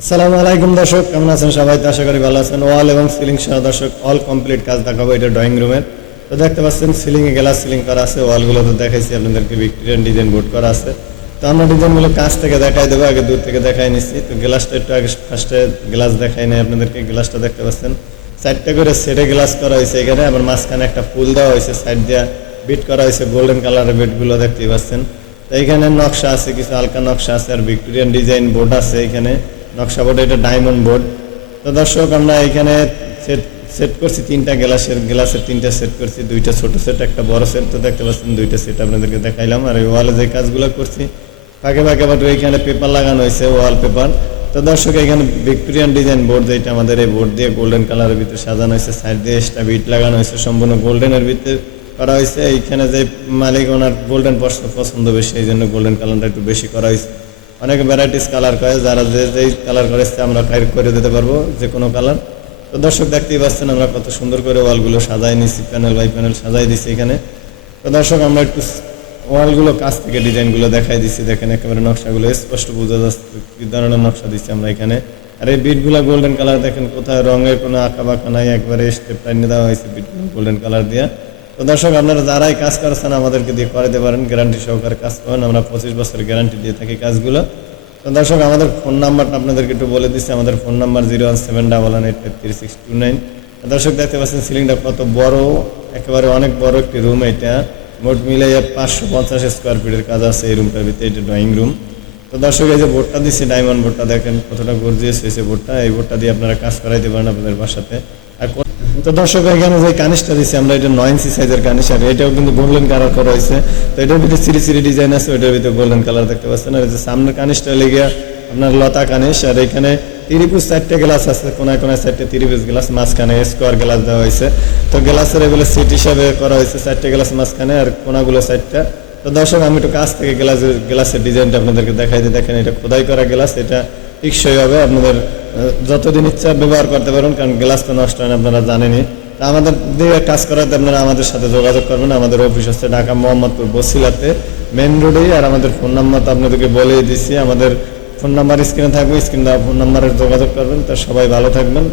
আসসালামু আলাইকুম দর্শক, কেমন আছেন সবাই? আশা করি ভালো আছেন। ওয়াল এবং সিলিং সহ দর্শক অল কমপ্লিট কাজ দেখাবো এটা ড্রয়িং রুমের তো দেখতে পাচ্ছেন সিলিং এ গ্লাস সিলিং করা আছে ওয়ালগুলো তো দেখাইছি, আপনাদেরকে ভিক্টোরিয়ান ডিজাইন বোর্ড করা আছে। তো আমরা ডিজাইনগুলো কাছ থেকে দেখাই দেবো, আগে দূর থেকে দেখাই নিচ্ছি। তো গ্লাসটা একটু আগে ফার্স্টে গ্লাস দেখাই নাই আপনাদেরকে গ্লাসটা দেখতে পাচ্ছেন। চারটে করে সেটে গ্লাস করা হয়েছে এখানে, আবার মাঝখানে একটা ফুল দেওয়া হয়েছে সাইড দিয়ে বিট করা হয়েছে গোল্ডেন কালারের বিটগুলো দেখতেই পাচ্ছেন। তো এইখানে নকশা আছে, কিছু হালকা নকশা আছে, আর ভিক্টোরিয়ান ডিজাইন বোর্ড আছে এখানে। নকশা বোর্ড, এটা ডায়মন্ড বোর্ড। তো দর্শক, আমরা এখানে সেট সেট করছি তিনটা গ্লাসের গ্লাসের তিনটা সেট করছি, দুইটা ছোট সেট একটা বড় সেট তো দেখতে পাচ্ছেন, দুইটা সেট আপনাদেরকে দেখাইলাম। আর এই ওয়ালে যে কাজগুলো করছি, ফাঁকে ফাঁকে আবার ওইখানে পেপার লাগানো হয়েছে ওয়াল পেপার তো দর্শক, এখানে ভিক্টোরিয়ান ডিজাইন বোর্ড যেটা আমাদের এই বোর্ড দিয়ে গোল্ডেন কালারের ভিতরে সাজানো হয়েছে সাইড দিয়ে এক্সট্রা বিট লাগানো হয়েছে, সম্পূর্ণ গোল্ডেনের ভিতরে করা হয়েছে। এইখানে যে মালিক, ওনার গোল্ডেন পছন্দ বেশি এই জন্য গোল্ডেন কালারটা একটু বেশি করা হয়েছে। অনেক ভ্যারাইটিস কালার করে, যারা যে যেই কালার করেছে আমরা কাইর করে দিতে পারব, যে কোনো কালার তো দর্শক দেখতেই পাচ্ছেন আমরা কত সুন্দর করে ওয়ালগুলো সাজাই নিচ্ছি প্যানেল বাই প্যানেল সাজাই দিচ্ছি এখানে। তো দর্শক, আমরা একটু ওয়ালগুলো কাছ থেকে ডিজাইনগুলো দেখাই দিচ্ছি দেখেন একেবারে নকশাগুলো স্পষ্ট বোঝা যাচ্ছে, কি ধরনের নকশা দিচ্ছি আমরা এখানে। আর এই বিটগুলো গোল্ডেন কালার দেখেন কোথায় রঙের কোনো আঁকা বাঁকা নাই, একবারে স্টেপ লাইন দেওয়া হয়েছে বিটগুলো গোল্ডেন কালার দিয়ে। তো দর্শক, আপনারা যারাই কাজ করছেন, আমাদেরকে দিয়ে করাতে পারেন গ্যারান্টি সহকারে কাজ করেন আমরা পঁচিশ বছর গ্যারান্টি দিয়ে থাকি কাজগুলো। তো দর্শক, আমাদের ফোন নাম্বারটা আপনাদেরকে একটু বলে দিচ্ছি। আমাদের phone number zero one seven double one eight five three six two nine দর্শক, দেখতে পাচ্ছেন সিলিংটা কত বড়, একেবারে অনেক বড় একটি রুম এটা। মোট মিলে পাঁচশো পঞ্চাশ স্কোয়ার ফিটের কাজ আছে এই রুমটার ভিতরে, এটা ড্রয়িং রুম তো দর্শক, এই যে বোর্ডটা দিচ্ছি ডায়মন্ড বোর্ডটা, দেখেন কতটা গর্জিয়াস হয়েছে বোর্ডটা। এই বোর্ডটা দিয়ে আপনারা কাজ করাইতে পারেন আপনাদের বাসাতে। তো দর্শক এখানে যে কানিসটা আমরা এটা নয় ইঞ্চি সাইজের কানিস আর এটাও কিন্তু গোল্ডেন কালার করা হয়েছে। তো এটার ভিতরে সিরি সিরি ডিজাইন আছে ওইটার ভিতরে গোল্ডেন কালার দেখতে পাচ্ছেন। আর সামনের কানিসটা লেগে আপনার লতা কানিস আর এখানে তিরিপুস চারটে গ্লাস আছে, কোনায় কোনায় চারটে তিরিপুস গ্লাস মাঝখানে স্কোয়ার গ্লাস দেওয়া হয়েছে। তো গ্লাসের এগুলো সিট হিসাবে করা হয়েছে চারটে গ্লাস মাঝখানে আর কোনাগুলো চারটা তো দর্শক, আমি একটু কাছ থেকে গ্লাসের গ্লাসের ডিজাইনটা আপনাদেরকে দেখাই দিই। দেখেন এটা খোদাই করা গ্লাস এটা টিকসই হবে। আপনাদের যতদিন ইচ্ছা ব্যবহার করতে পারেন, কারণ গ্লাস তো নষ্ট হয় আপনারা জানেনি তা আমাদের দিয়ে কাজ করাতে আপনারা আমাদের সাথে যোগাযোগ করবেন। আমাদের অফিস হচ্ছে ঢাকা মোহাম্মদপুর বসিলাতে মেন রোডেই আর আমাদের ফোন নাম্বার তো আপনাদেরকে বলেই দিচ্ছি আমাদের ফোন নাম্বার স্ক্রিনে থাকবে স্ক্রিন দেওয়া ফোন নাম্বারে যোগাযোগ করবেন। তা সবাই ভালো থাকবেন।